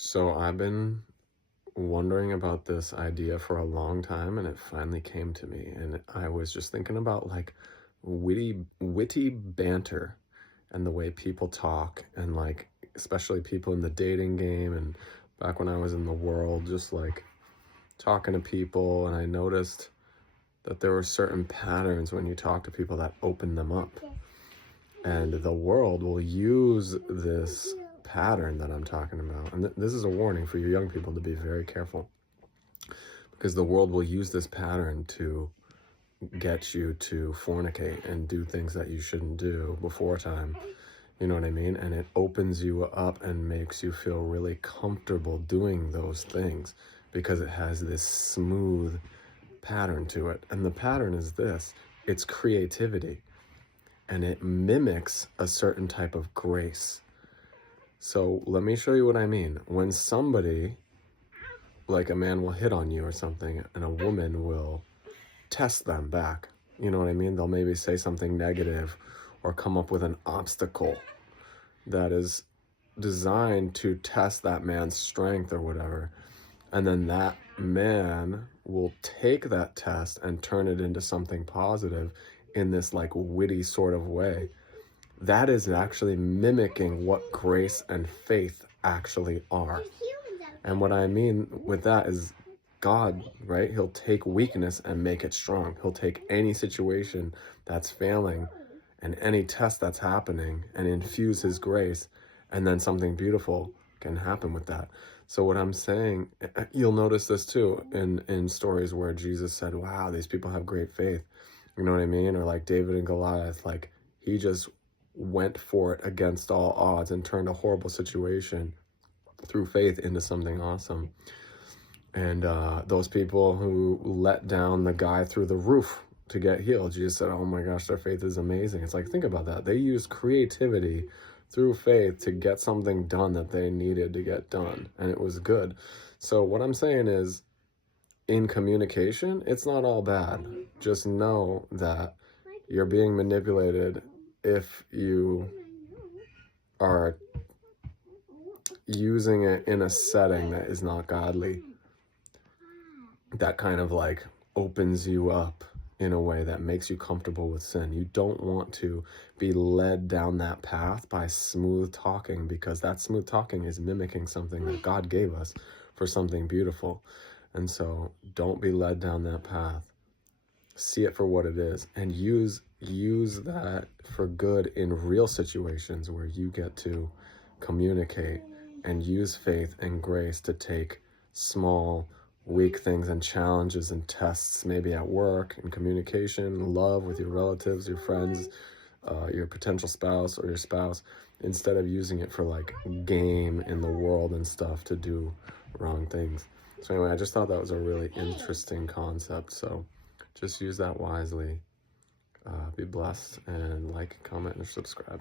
So I've been wondering about this idea for a long time and it finally came to me. And I was just thinking about like witty banter and the way people talk and like especially people in the dating game and back when I was in the world, just like talking to people. And I noticed that there were certain patterns when you talk to people that open them up. And the world will use this pattern that I'm talking about. And this is a warning for you young people to be very careful, because the world will use this pattern to get you to fornicate and do things that you shouldn't do before time. You know what I mean? And it opens you up and makes you feel really comfortable doing those things because it has this smooth pattern to it. And the pattern is this: it's creativity. And it mimics a certain type of grace. So let me show you what I mean. When somebody, like a man will hit on you or something, and a woman will test them back, you know what I mean? They'll maybe say something negative or come up with an obstacle that is designed to test that man's strength or whatever. And then that man will take that test and turn it into something positive in this like witty sort of way. That is actually mimicking what grace and faith actually are. And what I mean with that is God, right? He'll take weakness and make it strong. He'll take any situation that's failing and any test that's happening and infuse his grace, and then something beautiful can happen with that. So what I'm saying, you'll notice this too in stories where Jesus said, wow, these people have great faith. You know what I mean? Or like David and Goliath, like he just went for it against all odds and turned a horrible situation through faith into something awesome. And those people who let down the guy through the roof to get healed, Jesus said, oh my gosh, their faith is amazing. It's like, think about that. They used creativity through faith to get something done that they needed to get done. And it was good. So what I'm saying is, in communication, it's not all bad. Just know that you're being manipulated if you are using it in a setting that is not godly. That kind of like opens you up in a way that makes you comfortable with sin. You don't want to be led down that path by smooth talking, because that smooth talking is mimicking something that God gave us for something beautiful. And so don't be led down that path. See it for what it is and use that for good in real situations where you get to communicate and use faith and grace to take small, weak things and challenges and tests, maybe at work, in communication, love with your relatives, your friends, your potential spouse or your spouse, instead of using it for like game in the world and stuff to do wrong things. So anyway, I just thought that was a really interesting concept. So just use that wisely. Be blessed, and like, comment, and subscribe.